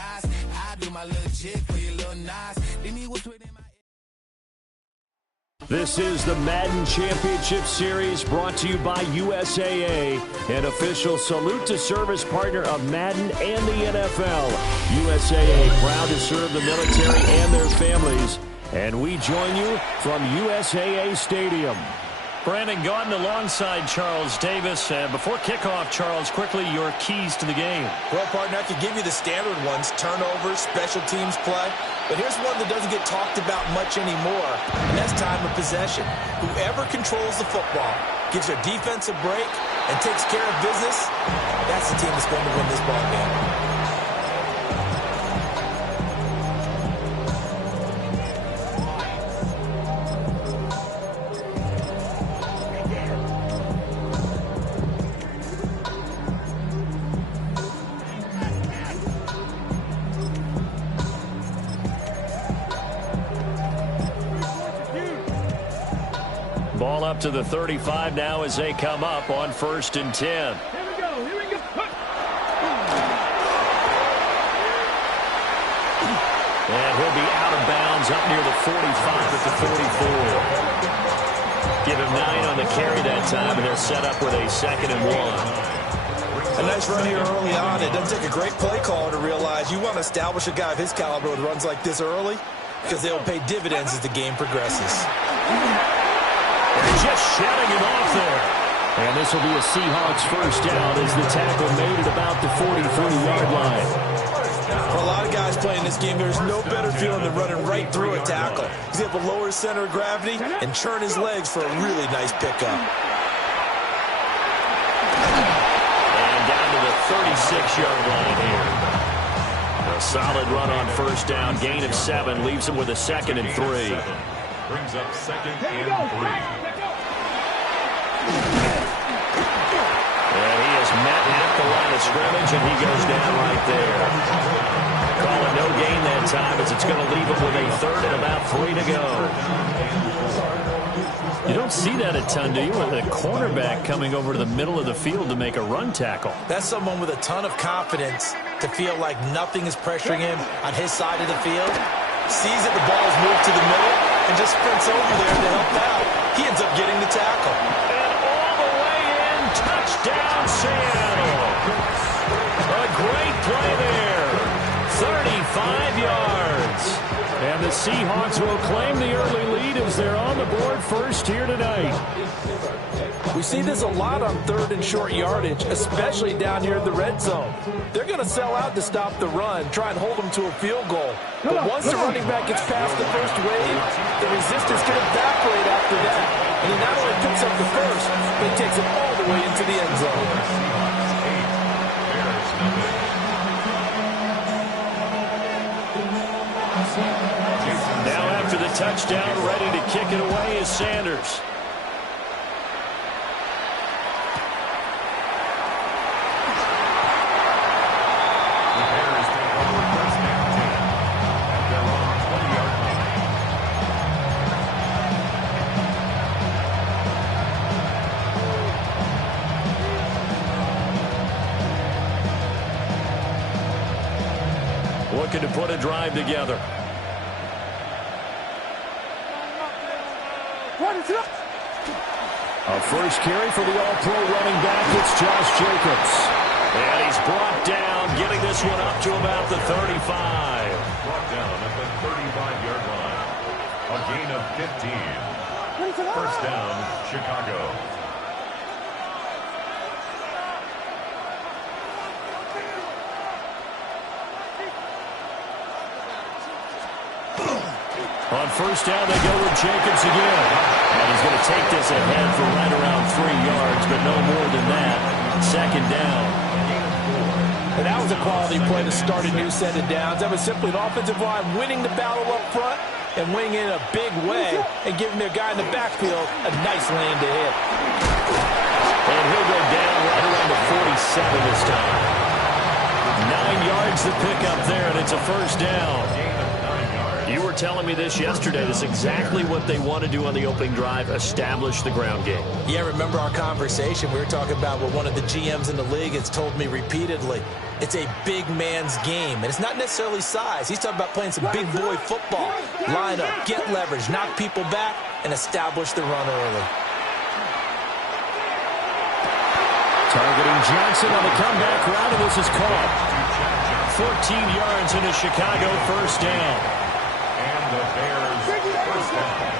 nice. I do my little jig for your little nice. Then he was within my... This is the Madden Championship Series brought to you by USAA, an official salute to service partner of Madden and the NFL. USAA proud to serve the military and their families. And we join you from USAA Stadium. Brandon Gaudin alongside Charles Davis. Before kickoff, Charles, quickly your keys to the game. Well, partner, I could give you the standard ones, turnovers, special teams play. But here's one that doesn't get talked about much anymore, and that's time of possession. Whoever controls the football, gives their defense a break, and takes care of business, that's the team that's going to win this ball game. Ball up to the 35 now as they come up on 1st and 10. Here we go. And he'll be out of bounds up near the 45 at the 44. Give him 9 on the carry that time, and they'll set up with a 2nd and 1. A nice run here early on. It doesn't take a great play caller to realize you want to establish a guy of his caliber with runs like this early because they'll pay dividends as the game progresses. Just shedding him off there. And this will be a Seahawks first down as the tackle made it about the 43-yard line. For a lot of guys playing this game, there's no better feeling than running right through a tackle. He's able to lower his center of gravity and churn his legs for a really nice pickup. And down to the 36-yard line here. A solid run on first down. Gain of 7 leaves him with a 2nd and 3. Brings up 2nd and 3. And he is met at the line of scrimmage, and he goes down right there. Calling no gain that time as it's going to leave him with a 3rd and about 3 to go. You don't see that a ton, do you? With a cornerback coming over to the middle of the field to make a run tackle. That's someone with a ton of confidence to feel like nothing is pressuring him on his side of the field. Sees that the ball is moved to the middle and just sprints over there to help out. He ends up getting the tackle. And all the way in, touchdown Seattle. A great play there. 35 yards. And the Seahawks will claim the early lead as they're on the board first here tonight. We see this a lot on 3rd and short yardage, especially down here in the red zone. They're going to sell out to stop the run, try and hold them to a field goal. But once the running back gets past the first wave, the resistance can evaporate after that. And he not only picks up the first, but he takes it all the way into the end zone. Now after the touchdown, ready to kick it away is Sanders. Looking to put a drive together. A first carry for the All-Pro running back. It's Josh Jacobs. And he's brought down, getting this one up to about the 35. Brought down at the 35-yard line. A gain of 15. First down, Chicago. On first down, they go with Jacobs again. And he's going to take this ahead for right around 3 yards, but no more than that. 2nd down. And that was a quality play to start a new set of downs. That was simply an offensive line winning the battle up front and winning in a big way and giving their guy in the backfield a nice lane to hit. And he'll go down right around the 47 this time. 9 yards to pick up there, and it's a first down. You were telling me this yesterday. This is exactly what they want to do on the opening drive, establish the ground game. Yeah, remember our conversation? We were talking about what one of the GMs in the league has told me repeatedly. It's a big man's game, and it's not necessarily size. He's talking about playing some big boy football. Line up, get leverage, knock people back, and establish the run early. Targeting Johnson on the comeback route, and this is caught. 14 yards into Chicago, first down. And the Bears first down.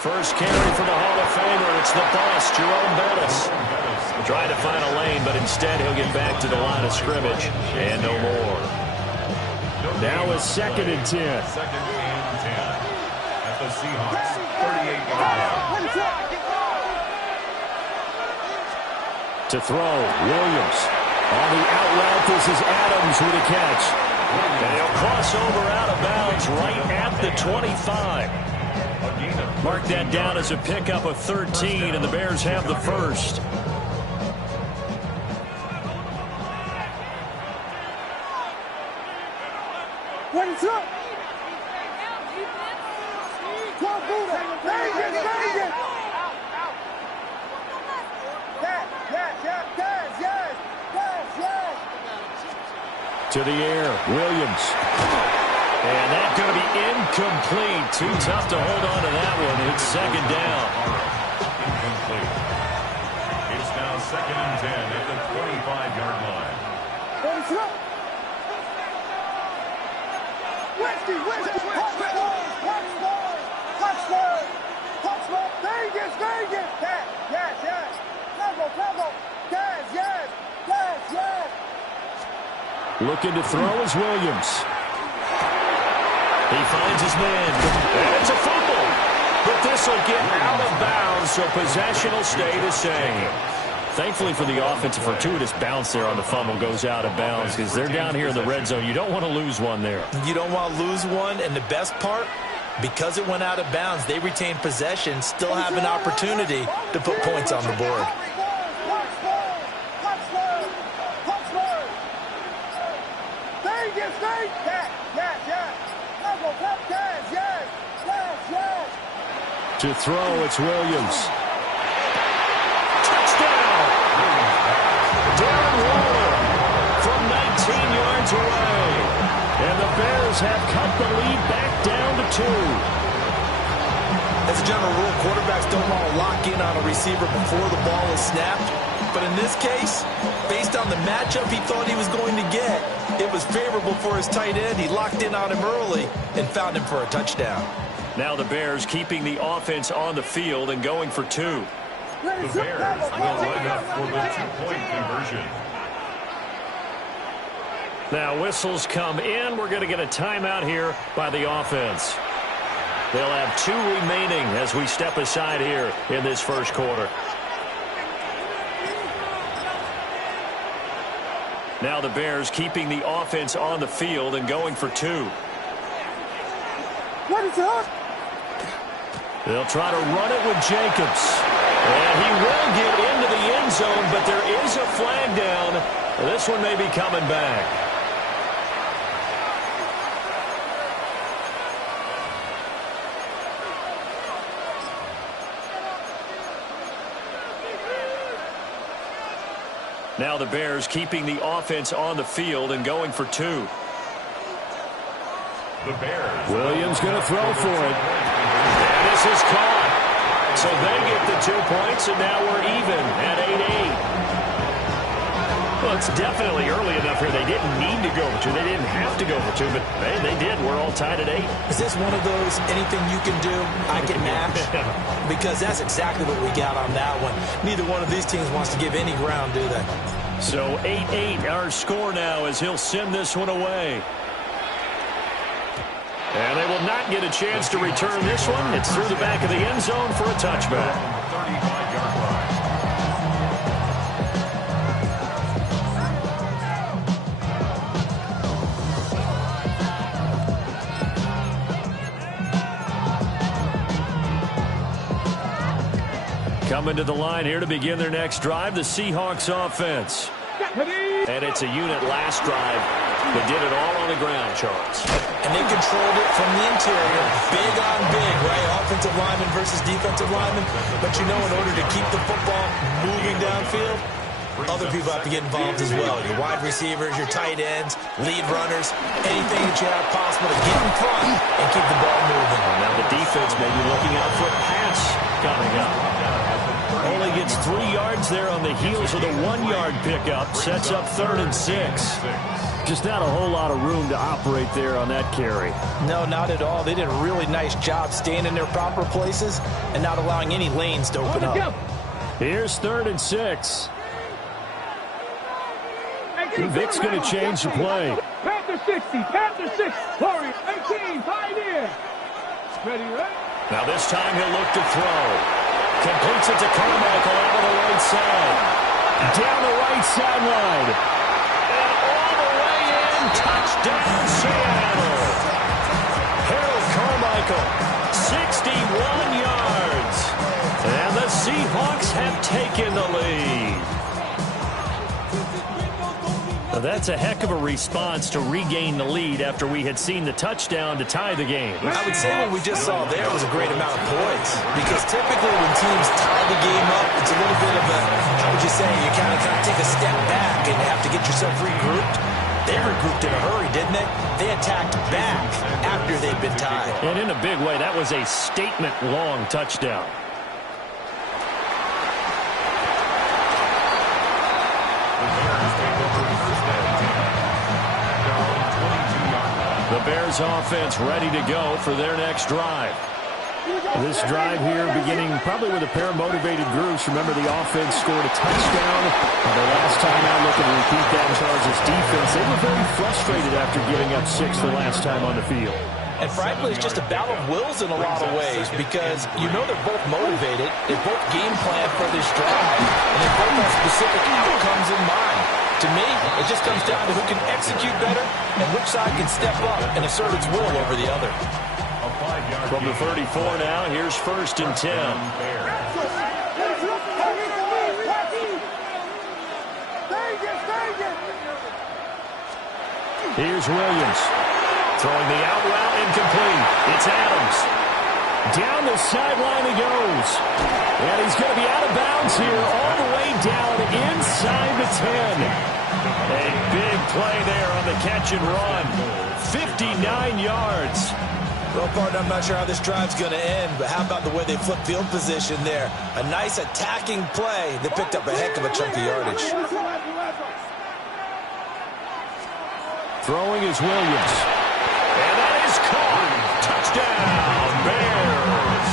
First carry for the Hall of Famer. It's the boss, Jerome Bettis. Trying to find a lane, but instead he'll get back to the line of scrimmage. And no more. Now is 2nd and 10. Second and 10 at the Seahawks 38-yard line. To throw, Williams. On the out route, this is Adams with a catch. And he'll cross over out of bounds right at the 25. Mark that down as a pickup of 13, and the Bears have the first. What is up? To the air, Williams. And that's going to be incomplete. Too tough to hold on to that one. It's second down. Incomplete. It's now 2nd and 10 at the 25-yard line. Looking to throw is Williams. He finds his man. And it's a fumble. But this will get out of bounds, so possession will stay the same. Thankfully for the offense, a fortuitous bounce there on the fumble goes out of bounds because they're down here in the red zone. You don't want to lose one there. You don't want to lose one, and the best part, because it went out of bounds, they retain possession, still have an opportunity to put points on the board. To throw, it's Williams. Touchdown! Darren Waller from 19 yards away. And the Bears have cut the lead back down to 2. As a general rule, quarterbacks don't want to lock in on a receiver before the ball is snapped. But in this case, based on the matchup he thought he was going to get, it was favorable for his tight end. He locked in on him early and found him for a touchdown. Now the Bears keeping the offense on the field and going for 2. The Bears will line up for the 2-point conversion. Now whistles come in. We're going to get a timeout here by the offense. They'll have 2 remaining as we step aside here in this first quarter. Now the Bears keeping the offense on the field and going for 2. What is up? They'll try to run it with Jacobs. And he will get into the end zone, but there is a flag down. This one may be coming back. Now the Bears keeping the offense on the field and going for 2. The Bears. Williams going to throw for it. And this is caught. So they get the 2 points, and now we're even at 8-8. Well, it's definitely early enough here. They didn't need to go for 2. They didn't have to go for 2, but hey, they did. We're all tied at 8. Is this one of those anything you can do, I can match? Because that's exactly what we got on that one. Neither one of these teams wants to give any ground, do they? So 8-8 our score now as he'll send this one away. And they will not get a chance to return this one. It's through the back of the end zone for a touchback. 35-yard line. Coming to the line here to begin their next drive, the Seahawks offense. And it's a unit last drive that did it all on the ground, Charles. And they controlled it from the interior, big on big, right? Offensive lineman versus defensive lineman. But you know, in order to keep the football moving downfield, other people have to get involved as well. Your wide receivers, your tight ends, lead runners, anything that you have possible to get in front and keep the ball moving. Now the defense may be looking out for a pass coming up. Only gets 3 yards there on the heels of the 1-yard pickup. Sets up 3rd and 6. Just not a whole lot of room to operate there on that carry. No, not at all. They did a really nice job staying in their proper places and not allowing any lanes to open up. Here's 3rd and 6. Vic's going to change the play. Panther 60, Panther 6, Corey, 18, Pioneer. Ready, right? Now this time he'll look to throw. Completes it to Carmichael out of the right side. Down the right sideline. And all the way in. Touchdown, Seattle. Harold Carmichael, 61 yards. And the Seahawks have taken the lead. Now that's a heck of a response to regain the lead after we had seen the touchdown to tie the game. I would say what we just saw there was a great amount of points, because typically when teams tie the game up, it's a little bit of a, how would you say, you kind of take a step back and have to get yourself regrouped. They regrouped in a hurry, didn't they? They attacked back after they'd been tied. And in a big way, that was a statement-long touchdown. The Bears offense ready to go for their next drive. This drive here beginning probably with a pair of motivated groups. Remember, the offense scored a touchdown. The last time out, looking to repeat that Chargers defense. They were very frustrated after giving up 6 the last time on the field. And frankly, it's just a battle of wills in a lot of ways, because you know they're both motivated, they both game plan for this drive, and they both have specific outcomes in mind. To me, it just comes down to who can execute better and which side can step up and assert its will over the other. From the 34 now, here's 1st and 10. Here's Williams. Throwing the out route incomplete. It's Adams. Down the sideline he goes. And he's going to be out of bounds here all the way down inside the 10. A big play there on the catch and run. 59 yards. Well, partner, I'm not sure how this drive's going to end, but how about the way they flipped field position there? A nice attacking play that picked up a heck of a chunk of yardage. Throwing is Williams. And that is caught. Touchdown, Bears.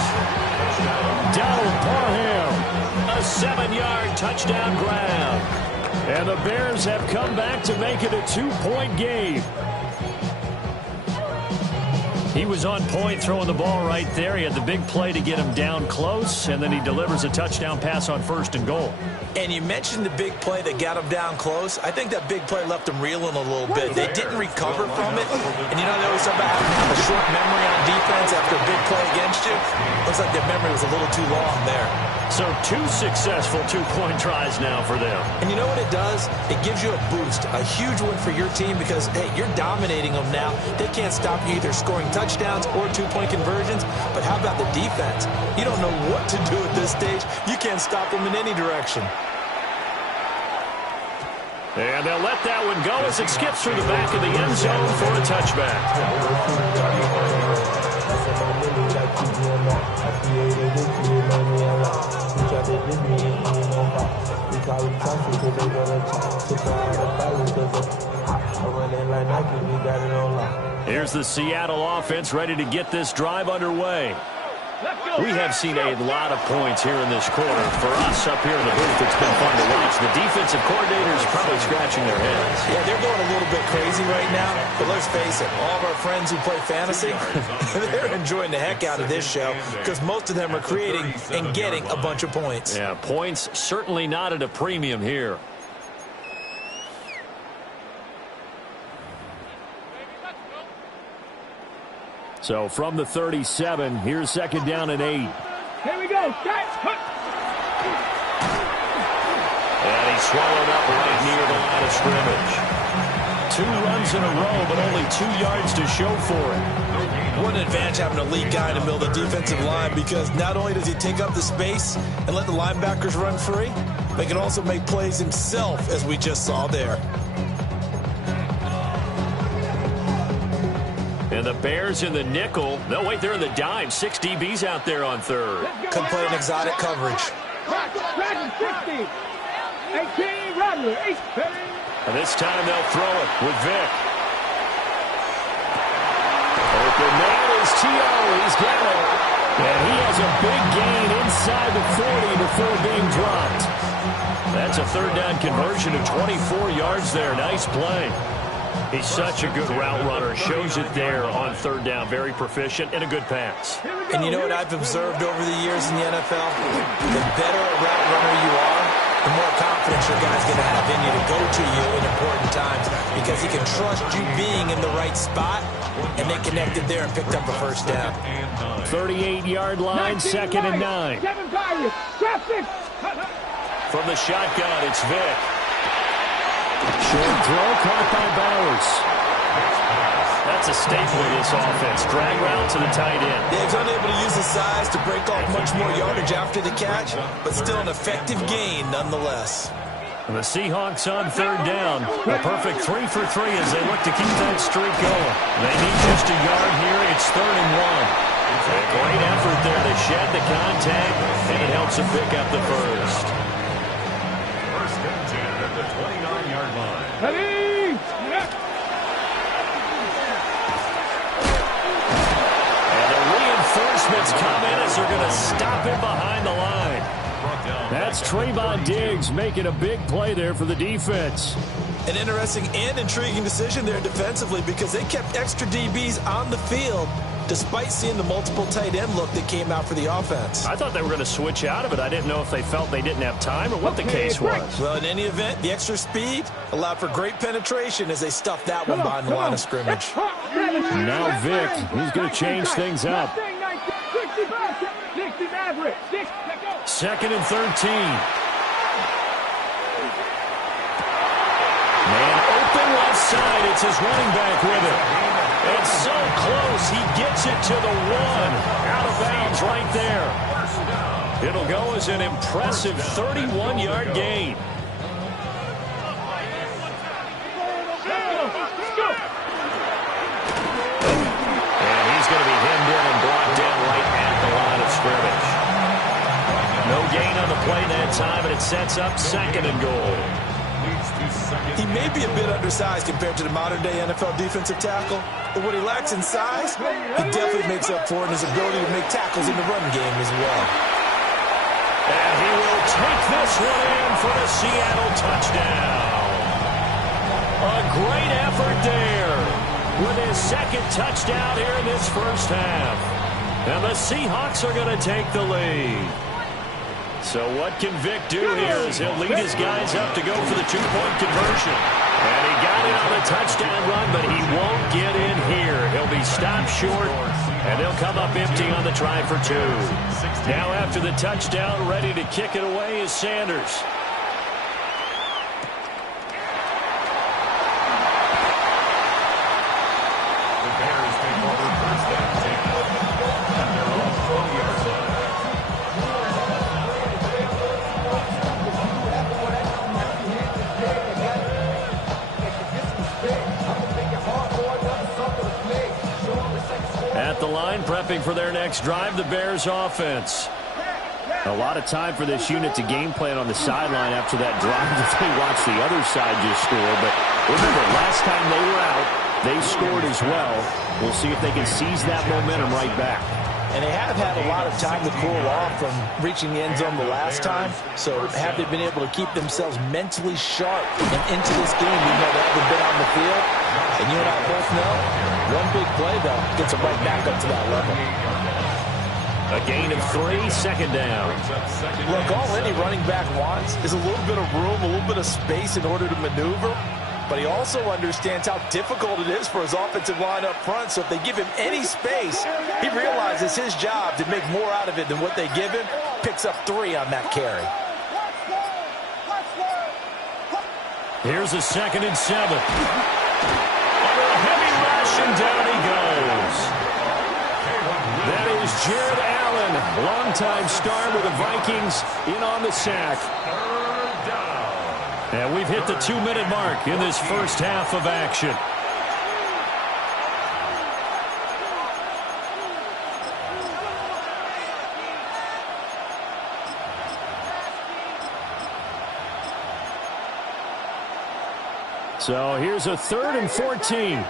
Donald Parham. A 7-yard touchdown grab. And the Bears have come back to make it a 2-point game. He was on point throwing the ball right there. He had the big play to get him down close, and then he delivers a touchdown pass on 1st and goal. And you mentioned the big play that got him down close. I think that big play left him reeling a little bit. They didn't recover from it. And you know, they always talk about having a short memory on defense after a big play against you. Looks like their memory was a little too long there. So 2 successful 2-point tries now for them. And you know what it does? It gives you a boost, a huge one for your team, because, hey, you're dominating them now. They can't stop you either scoring touchdowns or 2-point conversions. But how about the defense? You don't know what to do at this stage. You can't stop them in any direction. And they'll let that one go as it skips through the back of the end zone for a touchback. Here's the Seattle offense ready to get this drive underway. We have seen a lot of points here in this quarter. For us up here in the booth, it's been fun to watch. The defensive coordinators probably scratching their heads. Yeah, they're going a little bit crazy right now. But let's face it, all of our friends who play fantasy, they're enjoying the heck out of this show, because most of them are creating and getting a bunch of points. Yeah, points certainly not at a premium here. So from the 37, here's 2nd down and 8. Here we go. And he swallowed up right near the line of scrimmage. 2 runs in a row, but only 2 yards to show for it. What an advantage having an elite guy in the middle of the defensive line, because not only does he take up the space and let the linebackers run free, but he can also make plays himself, as we just saw there. And the Bears in the nickel. No, wait, they're in the dime. 6 DBs out there on third. Could play an exotic coverage. 60. 18, Rodler, 8. And this time they'll throw it with Vic. Open man is T.O. He's got it. And he has a big gain inside the 40 before being dropped. That's a third down conversion of 24 yards there. Nice play. He's such a good route runner. Shows it there on third down. Very proficient and a good pass. And you know what I've observed over the years in the NFL? The better a route runner you are, the more confidence your guy's going to have in you to go to you in important times, because he can trust you being in the right spot, and they connected there and picked up a first down. 38-yard line, 2nd and 9. From the shotgun, it's Vic. Short throw caught by Bowers. That's a staple of this offense. Drag route to the tight end. Yeah, he's unable to use his size to break off much more yardage after the catch, but still an effective gain nonetheless. And the Seahawks on third down. A perfect 3 for 3 as they look to keep that streak going. They need just a yard here. It's 3rd and 1. A great effort there to shed the contact, and it helps them pick up the first. First and 10 at the 29-yard line. And the reinforcements come in as they're going to stop him behind the line. That's Trayvon Diggs making a big play there for the defense. An interesting and intriguing decision there defensively, because they kept extra DBs on the field despite seeing the multiple tight end look that came out for the offense. I thought they were going to switch out of it. I didn't know if they felt they didn't have time or what the case was. Well, in any event, the extra speed allowed for great penetration as they stuffed that one behind the line of scrimmage. Now Vic, he's going to change things up. 2nd and 13. Man open left side. It's his running back with it. It's so close. He gets it to the 1. Out of bounds right there. It'll go as an impressive 31-yard gain. And he's going to be hemmed in and brought down right at the line of scrimmage. No gain on the play that time, and it sets up 2nd and goal. He may be a bit undersized compared to the modern-day NFL defensive tackle, but what he lacks in size, he definitely makes up for in his ability to make tackles in the run game as well. And he will take this one in for the Seattle touchdown. A great effort there with his 2nd touchdown here in this first half. And the Seahawks are going to take the lead. So what can Vic do here as he'll lead his guys up to go for the 2-point conversion. And he got it on the touchdown run, but he won't get in here. He'll be stopped short, and he'll come up empty on the try for 2. Now after the touchdown, ready to kick it away is Sanders. The Bears take over first and 10 at their own 20-yard line. At the line, prepping for their next drive, the Bears offense. A lot of time for this unit to game plan on the sideline after that drive that they watched the other side just score. But remember, last time they were out, they scored as well. We'll see if they can seize that momentum right back. And they have had a lot of time to cool off from reaching the end zone the last time. So have they been able to keep themselves mentally sharp and into this game, even though they haven't been on the field? And you and I both know, one big play, though, gets them right back up to that level. A gain of 3, 2nd down. Look, all any running back wants is a little bit of room, a little bit of space in order to maneuver. But he also understands how difficult it is for his offensive line up front. So if they give him any space, he realizes his job to make more out of it than what they give him. Picks up 3 on that carry. Here's a 2nd and 7. Under a heavy rush, and down he goes. That is Jared Allen, longtime star with the Vikings, in on the sack. And we've hit the 2-minute mark in this first half of action. So here's a 3rd and 14.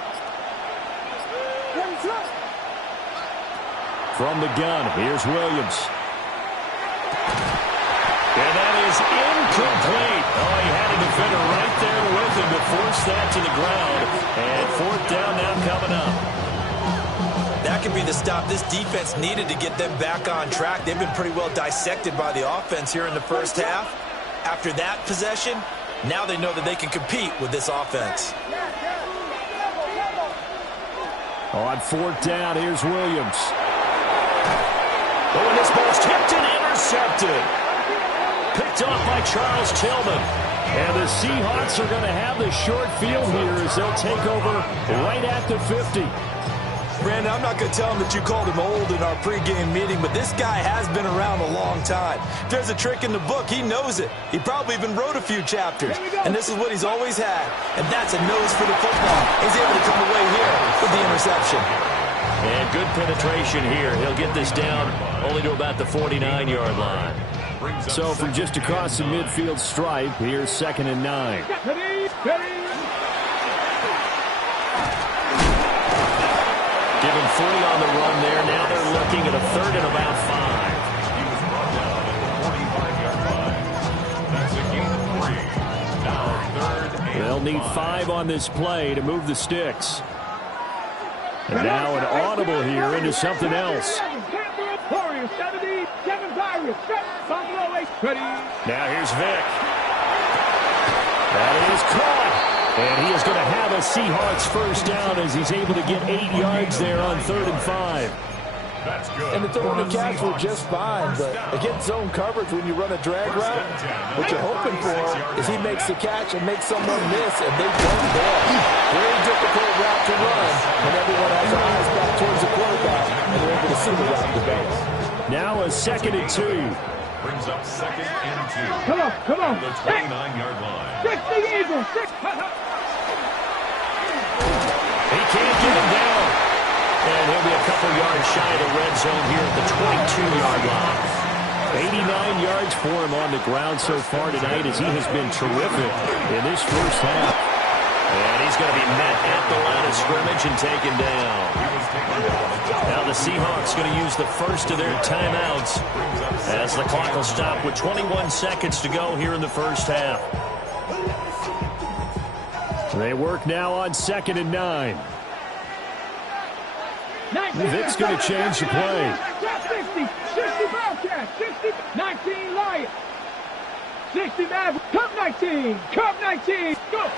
From the gun, here's Williams. And that is incomplete. Oh, he had a defender right there with him to force that to the ground. And 4th down now coming up. That could be the stop this defense needed to get them back on track. They've been pretty well dissected by the offense here in the first half. After that possession, now they know that they can compete with this offense. On 4th down, here's Williams. Oh, and this ball's tipped and intercepted. Picked off by Charles Tillman. And the Seahawks are going to have the short field here as they'll take over right at the 50. Brandon, I'm not going to tell him that you called him old in our pregame meeting, but this guy has been around a long time. If there's a trick in the book, he knows it. He probably even wrote a few chapters. And this is what he's always had. And that's a nose for the football. He's able to come away here with the interception. And good penetration here. He'll get this down only to about the 49-yard line. So from just across the midfield stripe, here's 2nd and 9. Give him 40 on the run there. Now they're looking at a 3rd and about 5. He was brought down at the 45-yard line. That's a gain of 3. Now 3rd and They'll need 5 on this play to move the sticks. And now an audible here into something else. Now here's Vic. That is caught. And he is going to have a Seahawks first down as he's able to get 8 yards there on 3rd and 5. That's good. And the throw and the catch were just fine, but against zone coverage when you run a drag route, what you're hoping for is he makes the catch and makes someone miss, and they don't bail. Very difficult route to run when everyone has their eyes back towards the quarterback, and they're able to see the route develop. Now a 2nd and 2. Brings up 2nd and 2. Come on. The 29-yard line. 6 the Eagles. 6. He can't get him down. And he'll be a couple yards shy of the red zone here at the 22-yard line. 89 yards for him on the ground so far tonight as he has been terrific in this first half. And he's going to be met at the line of scrimmage and taken down. Now the Seahawks going to use the first of their timeouts as the clock will stop with 21 seconds to go here in the first half. They work now on 2nd and 9. Vic's going to change the play. 60 Bobcats, 60, 19 Lions, 60 Mavericks, Cup 19, go!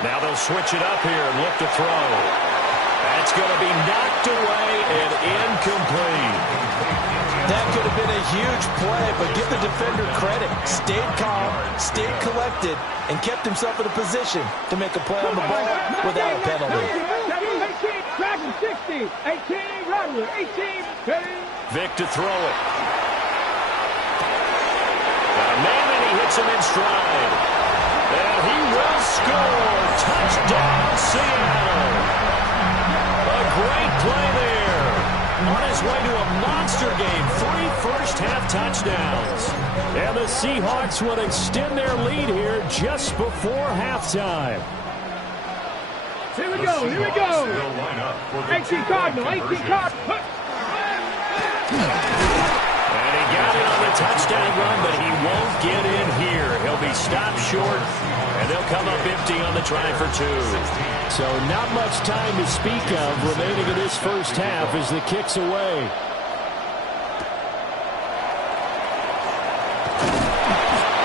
Now they'll switch it up here and look to throw. That's going to be knocked away and incomplete. That could have been a huge play, but give the defender credit. Stayed calm, stayed collected, and kept himself in a position to make a play on the ball without a penalty. 18, 18, Rattler, 18, Vic to throw it. Man, and he hits him in stride. And he will score. Touchdown, Seattle. A great play there. On his way to a monster game. 3 first-half touchdowns. And the Seahawks will extend their lead here just before halftime. Here we go. 18 Cardinal, 18 Cardinal. And he got it on the touchdown run, but he won't get in here. He'll be stopped short, and they'll come up empty on the try for 2. So not much time to speak of remaining in this first half as the kick's away.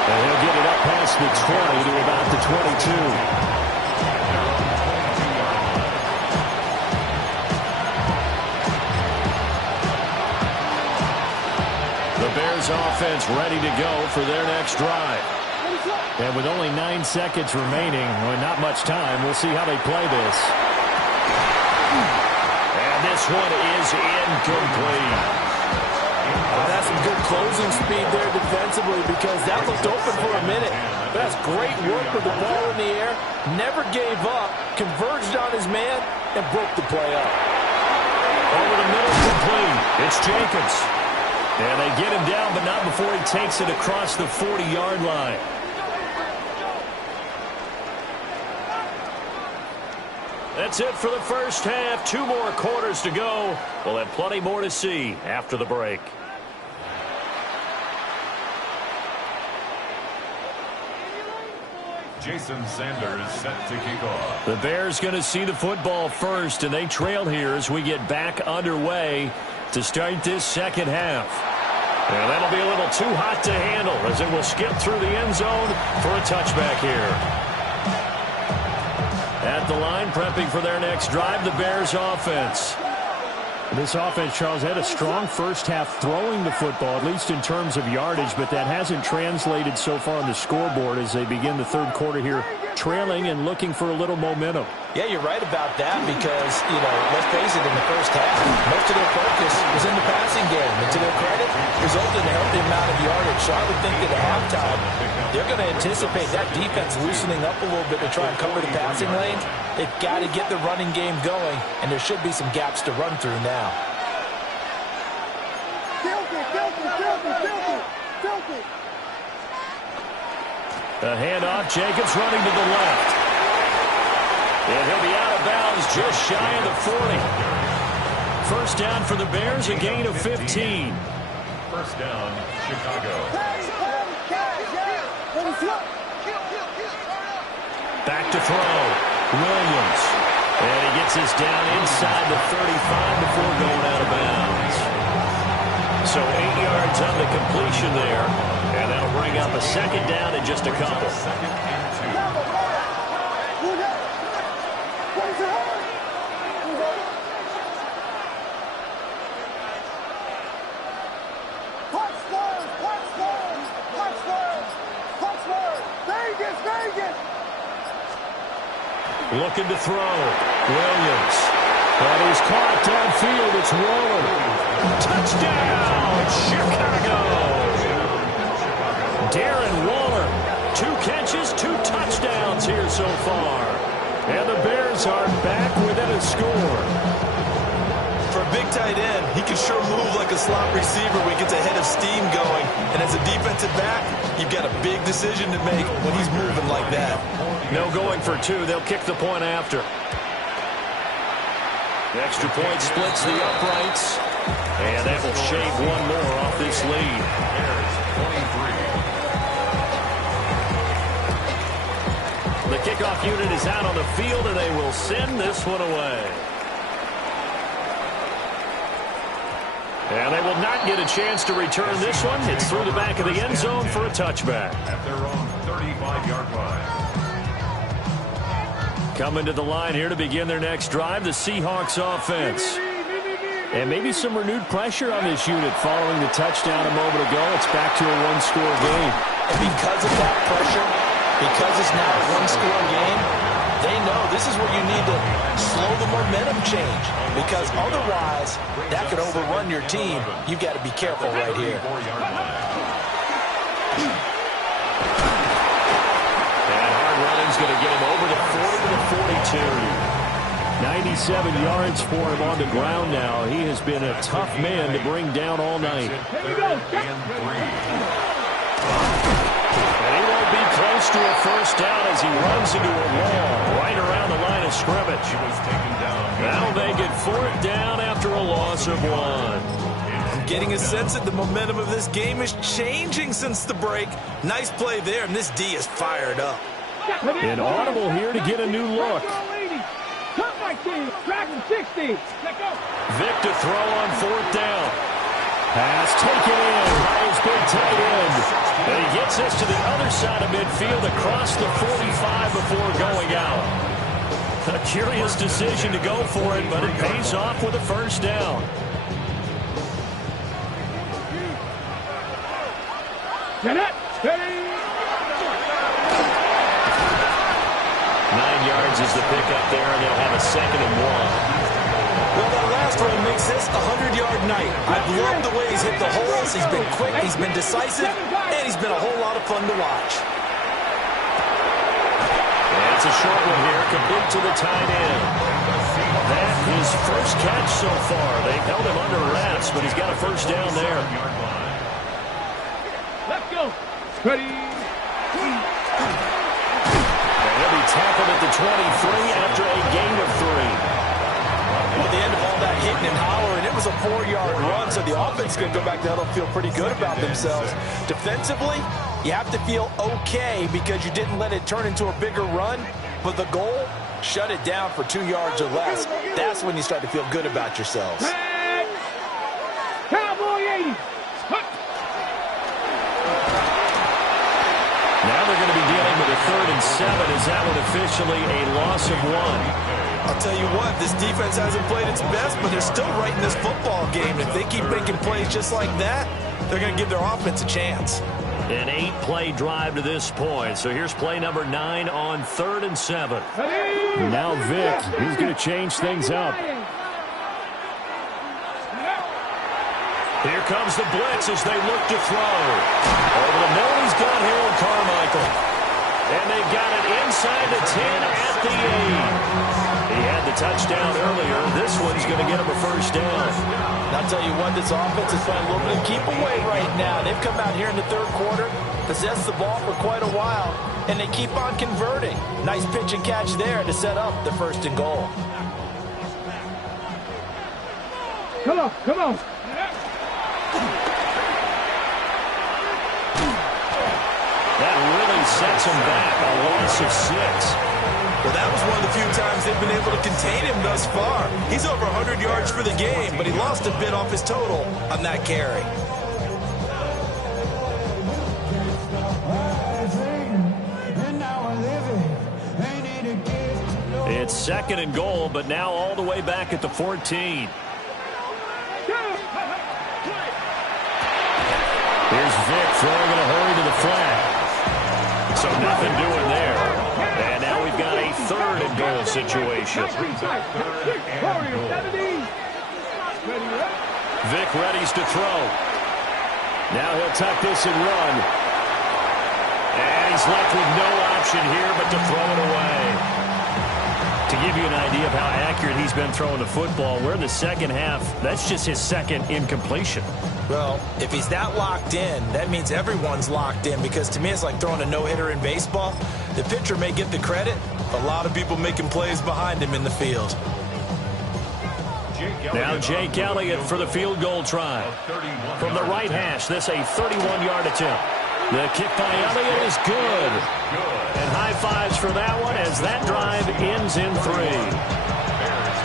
And he'll get it up past the 20 to about the 22. The Bears offense ready to go for their next drive. And with only 9 seconds remaining, well, not much time, we'll see how they play this. And this one is incomplete. That's some good closing speed there defensively because that looked open for a minute. But that's great work with the ball in the air. Never gave up, converged on his man, and broke the play up. Over the middle, complete. It's Jacobs. And they get him down, but not before he takes it across the 40-yard line. That's it for the first half. 2 more quarters to go. We'll have plenty more to see after the break. Jason Sanders set to kick off. The Bears going to see the football first, and they trail here as we get back underway to start this second half. And that'll be a little too hot to handle as it will skip through the end zone for a touchback here. At the line, prepping for their next drive, the Bears offense. This offense, Charles, had a strong first half throwing the football, at least in terms of yardage, but that hasn't translated so far on the scoreboard as they begin the third quarter here, trailing and looking for a little momentum. Yeah, you're right about that because, let's face it, in the first half, most of their focus was in the passing game. And to their credit, resulted in a healthy amount of yardage. So I would think that at halftime, they're going to anticipate that defense loosening up a little bit to try and cover the passing lanes. They've got to get the running game going, and there should be some gaps to run through now. The handoff, Jacobs running to the left. And he'll be out of bounds just shy of the 40. First down for the Bears, a gain of 15. First down, Chicago. Back to throw. Williams. And he gets us down inside the 35 before going out of bounds. So 8 yards on the completion there. And that'll bring up a second down in just a couple. Second and 2. Looking to throw. Williams. But he's caught downfield. It's Waller. Touchdown, Chicago. Darren Waller. 2 catches, 2 touchdowns here so far. And the Bears are back within a score. For a big tight end, he can sure move like a slot receiver when he gets a head of steam going. And as a defensive back, you've got a big decision to make when he's moving like that. No going for 2. They'll kick the point after. The extra point splits the uprights. And that will shave 1 more off this lead. Bears 23. The kickoff unit is out on the field, and they will send this one away. And they will not get a chance to return this one. It's through the back of the end zone for a touchback. At their own 35-yard line. Coming to the line here to begin their next drive, the Seahawks offense. And maybe some renewed pressure on this unit following the touchdown a moment ago. It's back to a 1-score game. And because of that pressure, because it's now a 1-score game, they know this is where you need to slow the momentum change. Because otherwise, that could overrun your team. You've got to be careful right here. Going to get him over the 40 to the 42. 97 yards for him on the ground now. He has been a tough man to bring down all night. Third and 3. And he won't be close to a first down as he runs into a wall right around the line of scrimmage. He was taken down. That'll make it 4th down after a loss of 1. I'm getting a sense that the momentum of this game is changing since the break. Nice play there, and this D is fired up. An audible here to get a new look. Vic to throw on 4th down. Pass taken in by his big tight end. And he gets us to the other side of midfield across the 45 before going out. A curious decision to go for it, but it pays off with a first down. yards is the pickup there, and they'll have a 2nd and 1. Well, that last run makes this a 100-yard night. I've loved the way he's hit the holes. He's been quick, he's been decisive, and he's been a whole lot of fun to watch. And it's a short one here, complete to the tight end. That his first catch so far. They've held him under wraps, but he's got a first down there. Let's go. Ready. And he'll be tackled at the 23 after a gain of 3. Well, at the end of all that hitting and hollering, it was a 4-yard run, so the offense is going to go back down and feel pretty good about themselves. Defensively, you have to feel okay because you didn't let it turn into a bigger run, but the goal, shut it down for 2 yards or less. That's when you start to feel good about yourselves. Cowboy 80. Now they're going to be dealing with a 3rd and 7. Is that one officially a loss of 1? I'll tell you what, this defense hasn't played its best, but they're still right in this football game. If they keep making plays just like that, they're going to give their offense a chance. An 8-play drive to this point. So here's play number 9 on 3rd and 7. Now Vic, he's going to change things up. Here comes the blitz as they look to throw. Over the middle, he's got Harold Carmichael. And they got it inside the 10 at the 8. He had the touchdown earlier. This one's going to get him a first down. And I'll tell you what, this offense is playing a little bit of keep away right now. They've come out here in the 3rd quarter, possessed the ball for quite a while, and they keep on converting. Nice pitch and catch there to set up the 1st and goal. Come on, come on. That really sets him back, a loss of 6. Well, that was one of the few times they've been able to contain him thus far. He's over 100 yards for the game, but he lost a bit off his total on that carry. It's 2nd and goal, but now all the way back at the 14. Here's Vic throwing in a hurry to the flat. So nothing doing there. And now we've got a 3rd and goal situation. Vic readies to throw. Now he'll tuck this and run. And he's left with no option here but to throw it away. To give you an idea of how accurate he's been throwing the football, we're in the 2nd half. That's just his 2nd incompletion. Well, if he's that locked in, that means everyone's locked in, because to me it's like throwing a no-hitter in baseball. The pitcher may get the credit, a lot of people making plays behind him in the field. Now Jake Elliott for the field goal try. From the right hash, this a 31-yard attempt. The kick by Elliott is good. And high fives for that one as that drive ends in 3.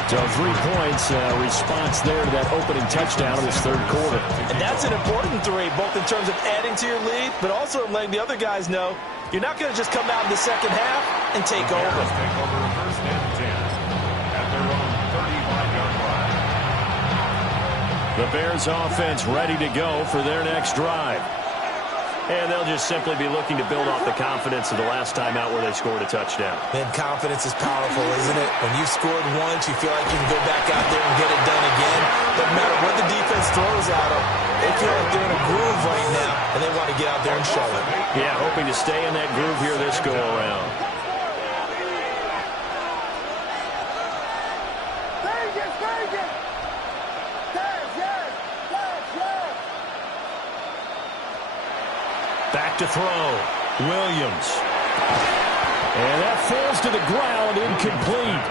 So 3 points, response there to that opening touchdown of this 3rd quarter. And that's an important 3, both in terms of adding to your lead, but also letting the other guys know you're not going to just come out in the 2nd half and take over. First and 10 at their own 35-yard line. The Bears offense ready to go for their next drive. And they'll just simply be looking to build off the confidence of the last time out where they scored a touchdown. Man, confidence is powerful, isn't it? When you've scored once, you feel like you can go back out there and get it done again. Doesn't matter what the defense throws at them. They feel like they're in a groove right now, and they want to get out there and show it. Yeah, hoping to stay in that groove here this go-around. Back to throw. Williams. And that falls to the ground, incomplete.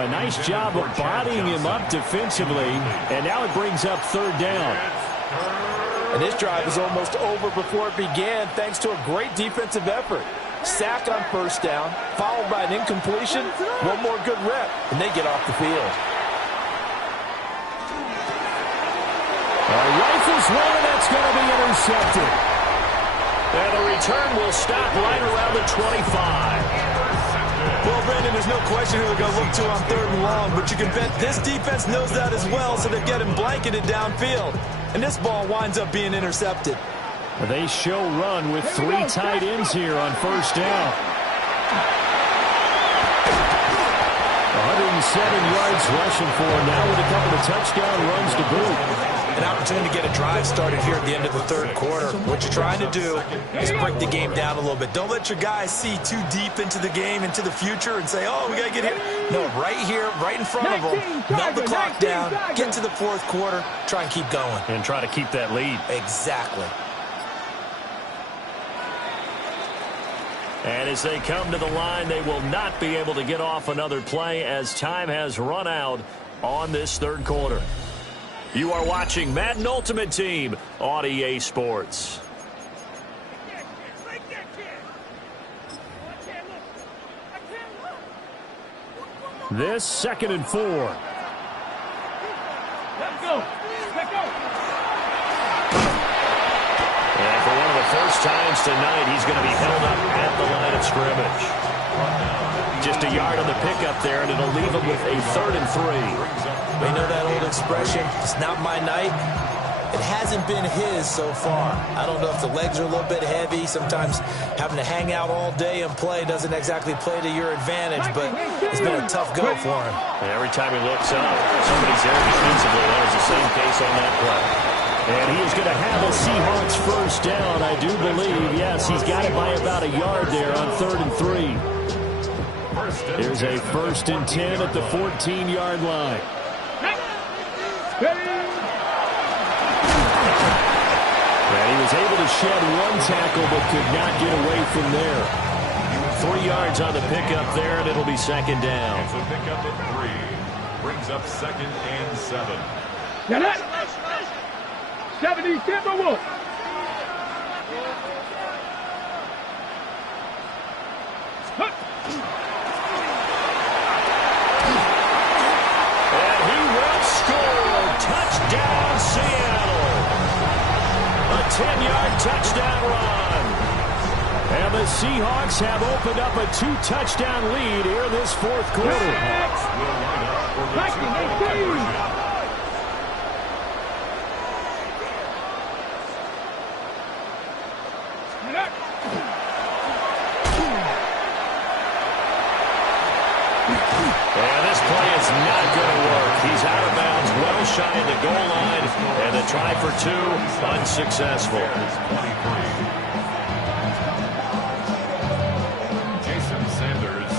A nice job of bodying him up defensively, and now it brings up 3rd down. And this drive is almost over before it began, thanks to a great defensive effort. Sack on 1st down, followed by an incompletion, one more good rep, and they get off the field. Rifles one, and that's going to be intercepted. And the return will stop right around the 25. Well, Brandon, there's no question who they're going to look to on 3rd and long, but you can bet this defense knows that as well, so they're getting blanketed downfield. And this ball winds up being intercepted. They show run with 3 tight ends here on 1st down. yards rushing for him now with a couple of touchdown runs to boot. An opportunity to get a drive started here at the end of the third quarter. What you're trying to do is break the game down a little bit. Don't let your guys see too deep into the game, into the future, and say, oh, we got to get here. No, right here, right in front of them, melt the clock down, get to the fourth quarter, try and keep going. And try to keep that lead. Exactly. And as they come to the line, they will not be able to get off another play as time has run out on this third quarter. You are watching Madden Ultimate Team on EA Sports. This 2nd and 4. Let's go. Let's go. And for one of the first times tonight, he's going to be held up at the line of scrimmage. Just a yard on the pickup there, and it'll leave him with a 3rd and 3. We know that old expression, it's not my night. It hasn't been his so far. I don't know if the legs are a little bit heavy. Sometimes having to hang out all day and play doesn't exactly play to your advantage, but it's been a tough go for him. And every time he looks up, somebody's there defensively. That was the same case on that play. And he is going to have a Seahawks first down, I do believe. Yes, he's got it by about a yard there on 3rd and 3. There's a 1st and 10 at the 14-yard line. And he was able to shed one tackle but could not get away from there. 3 yards on the pickup there, and it'll be 2nd down. It's a pickup at 3. Brings up 2nd and 7. Get it. 70 Timberwolves. Touchdown, Seattle. A 10-yard touchdown run. And the Seahawks have opened up a 2-touchdown lead here in this fourth quarter. And this play is not going to work. He's out of bounds, well shy of the goal line, and the try for 2 unsuccessful.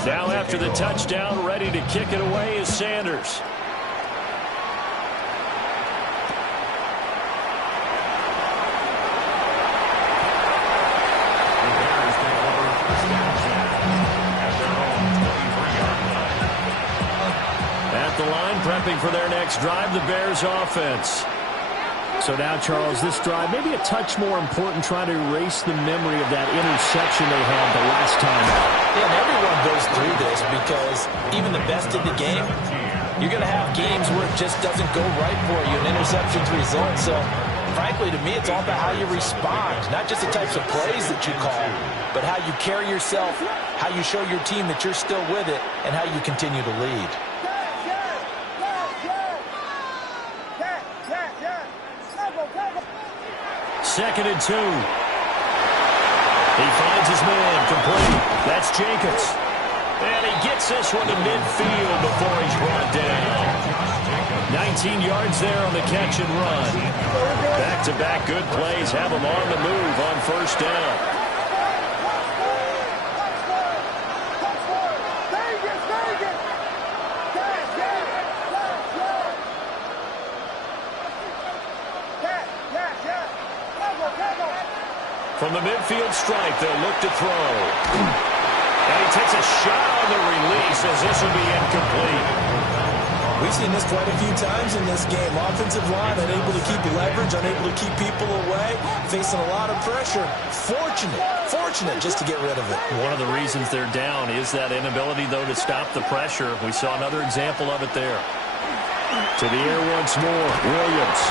Now after the touchdown, ready to kick it away is Sanders. At the line, prepping for their next drive, the Bears offense. So now, Charles, this drive maybe a touch more important, trying to erase the memory of that interception they had the last time out. Yeah, and everyone goes through this because even the best in the game, you're going to have games where it just doesn't go right for you, and interceptions result. So, frankly, to me, it's all about how you respond, not just the types of plays that you call, but how you carry yourself, how you show your team that you're still with it, and how you continue to lead. Second and 2. He finds his man, complete. That's Jacobs. And he gets this one to midfield before he's brought down. 19 yards there on the catch and run. Back-to-back good plays have him on the move on first down. From the midfield stripe, they'll look to throw. And he takes a shot on the release as this will be incomplete. We've seen this quite a few times in this game. Offensive line unable to keep leverage, unable to keep people away, facing a lot of pressure. Fortunate just to get rid of it. One of the reasons they're down is that inability, though, to stop the pressure. We saw another example of it there. To the air once more, Williams.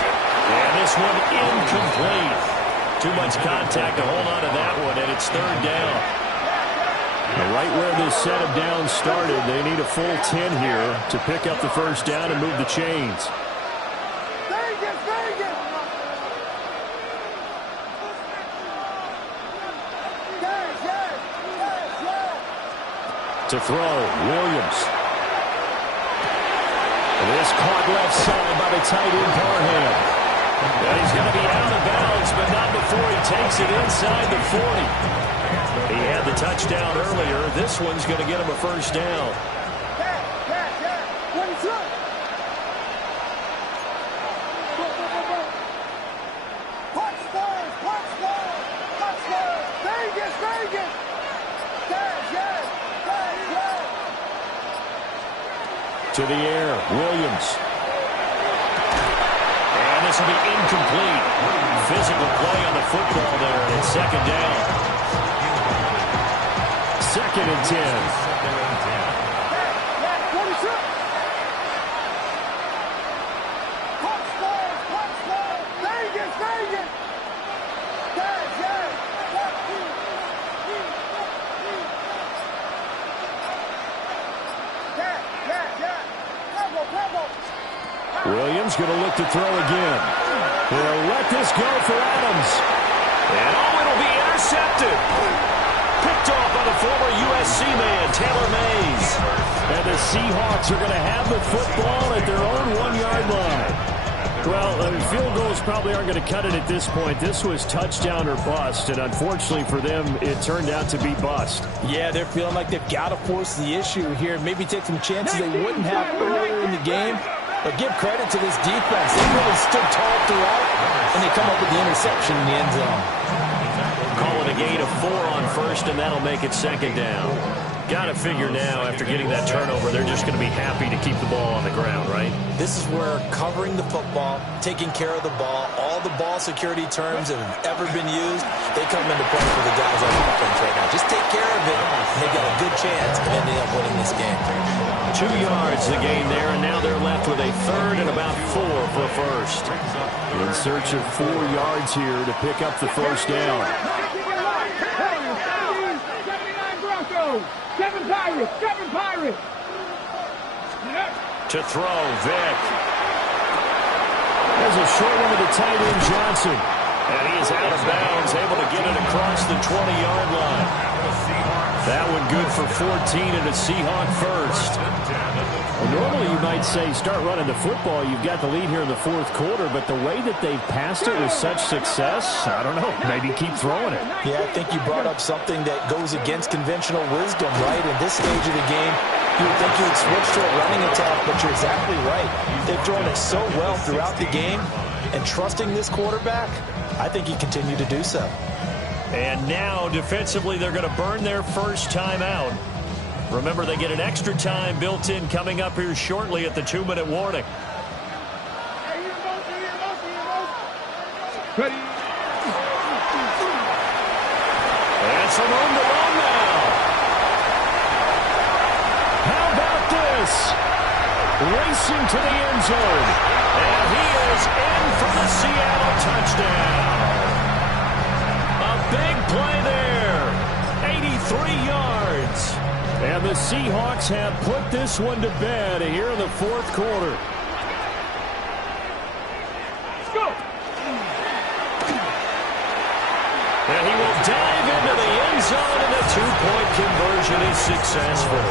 And this one incomplete. Too much contact to hold on to that one, and it's third down. And right where this set of downs started, they need a full 10 here to pick up the first down and move the chains. To throw, Williams. This caught left side by the tight end Parham. And he's going to be out of bounds, but not before he takes it inside the 40. He had the touchdown earlier. This one's going to get him a first down. To the air, Williams. And this will be incomplete. Physical play on the football there, and it's second down. 2nd and 10. Williams going to look to throw again. He'll let this go for Adams. And it'll be intercepted. Picked off by the former USC man, Taylor Mays. And the Seahawks are going to have the football at their own 1-yard line. Well, field goals probably aren't going to cut it at this point. This was touchdown or bust, and unfortunately for them, it turned out to be bust. Yeah, they're feeling like they've got to force the issue here. Maybe take some chances they wouldn't have earlier in the game. But give credit to this defense. They really stood tall throughout, and they come up with the interception in the end zone. Call it a gain of 4 on first, and that'll make it second down. Got to figure now, after getting that turnover, they're just going to be happy to keep the ball on the ground, right? This is where covering the football, taking care of the ball, all the ball security terms that have ever been used, they come into play for the guys on offense right now. Just take care of it, and they've got a good chance of ending up winning this game. 2 yards the gain there, and now they're left with a 3rd and about 4 for a first. In search of 4 yards here to pick up the first down. 7 Pirates. To throw, Vick. There's a short one to the tight end, Johnson. And he is out of bounds, able to get it across the 20-yard line. That one good for 14 and a Seahawk first. Well, normally you might say start running the football. You've got the lead here in the 4th quarter, but the way that they've passed it with such success, I don't know, maybe keep throwing it. Yeah, I think you brought up something that goes against conventional wisdom, right? In this stage of the game, you would think you would switch to a running attack, but you're exactly right. They've thrown it so well throughout the game, and trusting this quarterback, I think you continue to do so. And now, defensively, they're going to burn their first time out. Remember, they get an extra time built in coming up here shortly at the 2-minute warning. Ready. And some room to run now. How about this? Racing to the end zone. And he is in for the Seattle touchdown. Big play there. 83 yards. And the Seahawks have put this one to bed here in the 4th quarter. Let's go. And he will dive into the end zone, and the 2-point conversion is successful.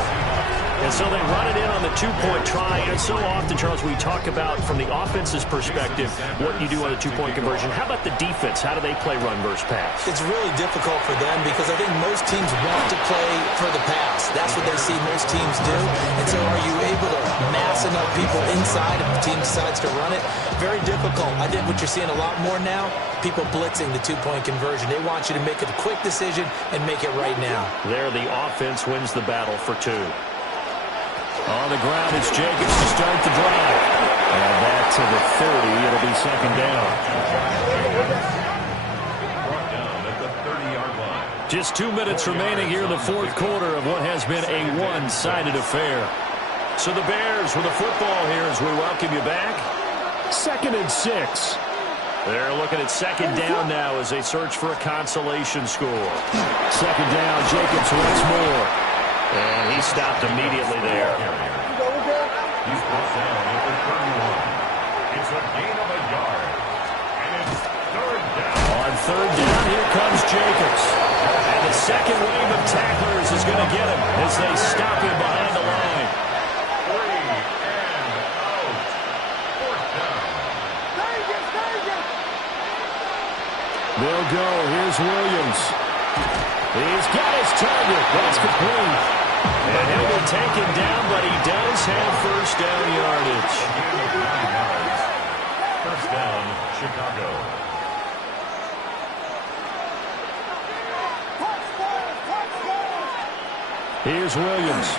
And so they run it in on the 2-point try. And so often, Charles, we talk about, from the offense's perspective, what you do on the 2-point conversion. How about the defense? How do they play run versus pass? It's really difficult for them because I think most teams want to play for the pass. That's what they see most teams do. And so are you able to mass enough people inside if the team decides to run it? Very difficult. I think what you're seeing a lot more now, people blitzing the 2-point conversion. They want you to make a quick decision and make it right now. There, the offense wins the battle for 2. On the ground, it's Jacobs to start the drive. And back to the 30. It'll be second down. Brought down at the 30-yard line. Just 2 minutes remaining here in the 4th quarter of what has been a one-sided affair. So the Bears with the football here as we welcome you back. 2nd and 6. They're looking at second down now as they search for a consolation score. Second down, Jacobs once more. And he stopped immediately there. He's brought down at the 31. It's a gain of a yard. And it's 3rd down. On 3rd down, here comes Jacobs. And the second wave of tacklers is going to get him as they stop him behind the line. 3 and out. will go. Here's Williams. He's got his target. That's complete. And he'll be taken down, but he does have first down yardage. First down, Chicago. Here's Williams.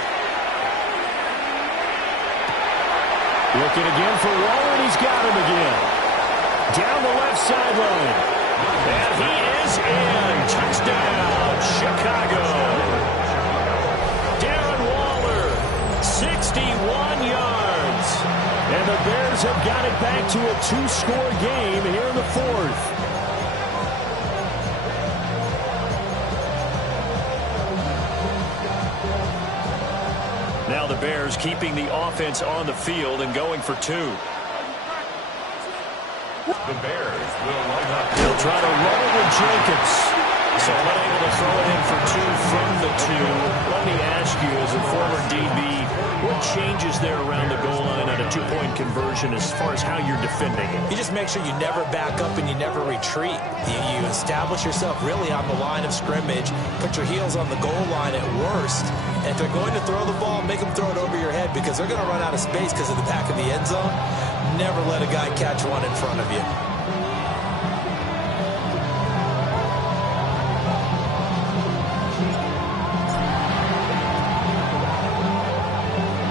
Looking again for Waller, and he's got him again. Down the left sideline. And he is in. Touchdown, Chicago. Darren Waller, 61 yards. And the Bears have got it back to a two-score game here in the fourth. Now the Bears keeping the offense on the field and going for two. The Bears will line up. They'll try to run it with Jacobs. So unable to throw it in for two from the two. Let me ask you, as a former DB, what changes there around the goal line on a two-point conversion as far as how you're defending it? You just make sure you never back up and you never retreat. You establish yourself really on the line of scrimmage, put your heels on the goal line at worst, and if they're going to throw the ball, make them throw it over your head because they're going to run out of space because of the back of the end zone. Never let a guy catch one in front of you.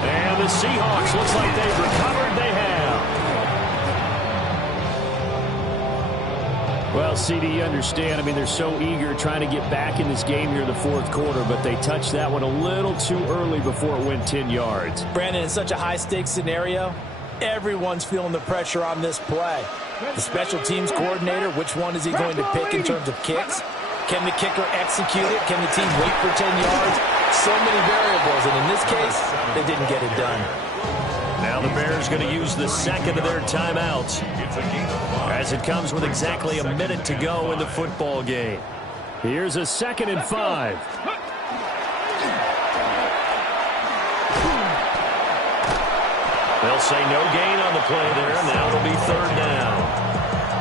And the Seahawks, looks like they've recovered. They have. Well, CD, you understand. I mean, they're so eager trying to get back in this game here in the fourth quarter, but they touched that one a little too early before it went 10 yards. Brandon, in such a high-stakes scenario, everyone's feeling the pressure on this play. The special teams coordinator, which one is he going to pick in terms of kicks? Can the kicker execute it? Can the team wait for 10 yards? So many variables, and in this case, they didn't get it done. Now the Bears going to use the second of their timeouts as it comes with exactly a minute to go in the football game. Here's a 2nd and 5. They'll say no gain on the play there. Now it'll be 3rd down.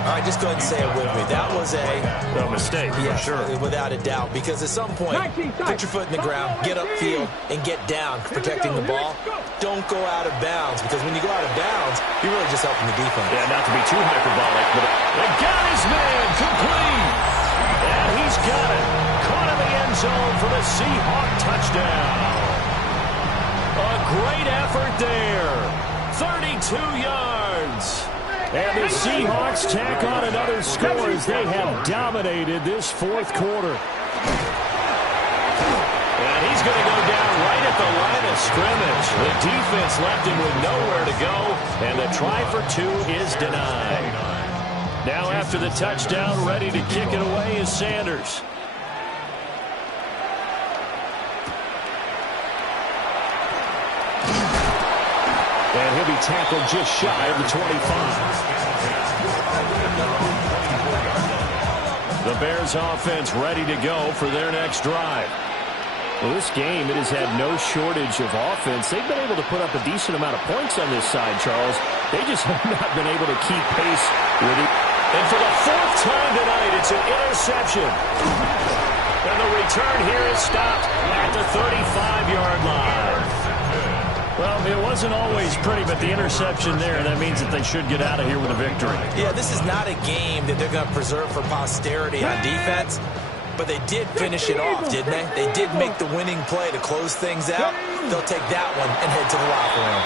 All right, just go ahead and say it with me. That was a mistake, yes, for sure. Without a doubt, because at some point, put your foot in the ground, get upfield, and get down, protecting the ball. Don't go out of bounds, because when you go out of bounds, you're really just helping the defense. Yeah, not to be too hyperbolic, but they got his man complete. And he's got it. Caught in the end zone for the Seahawk touchdown. A great effort there. 32 yards. And the Seahawks tack on another score as they have dominated this fourth quarter. And he's going to go down right at the line of scrimmage. The defense left him with nowhere to go, and the try for two is denied. Now after the touchdown, ready to kick it away is Sanders. And he'll be tackled just shy of the 25. The Bears offense ready to go for their next drive. Well, this game, it has had no shortage of offense. They've been able to put up a decent amount of points on this side, Charles. They just have not been able to keep pace with it. And for the 4th time tonight, it's an interception. And the return here is stopped at the 35-yard line. Well, it wasn't always pretty, but the interception there, that means that they should get out of here with a victory. Yeah, this is not a game that they're going to preserve for posterity on defense, but they did finish it off, didn't they? They did make the winning play to close things out. They'll take that one and head to the locker room.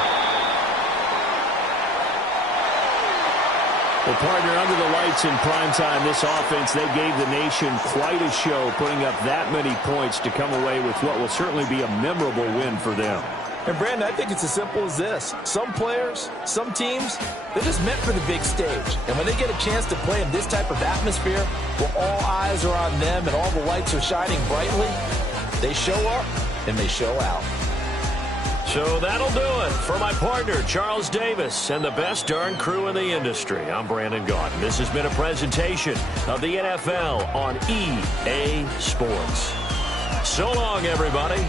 Well, partner, under the lights in primetime, this offense, they gave the nation quite a show, putting up that many points to come away with what will certainly be a memorable win for them. And, Brandon, I think it's as simple as this. Some players, some teams, they're just meant for the big stage. And when they get a chance to play in this type of atmosphere where all eyes are on them and all the lights are shining brightly, they show up and they show out. So that'll do it for my partner, Charles Davis, and the best darn crew in the industry. I'm Brandon Gaudin. This has been a presentation of the NFL on EA Sports. So long, everybody.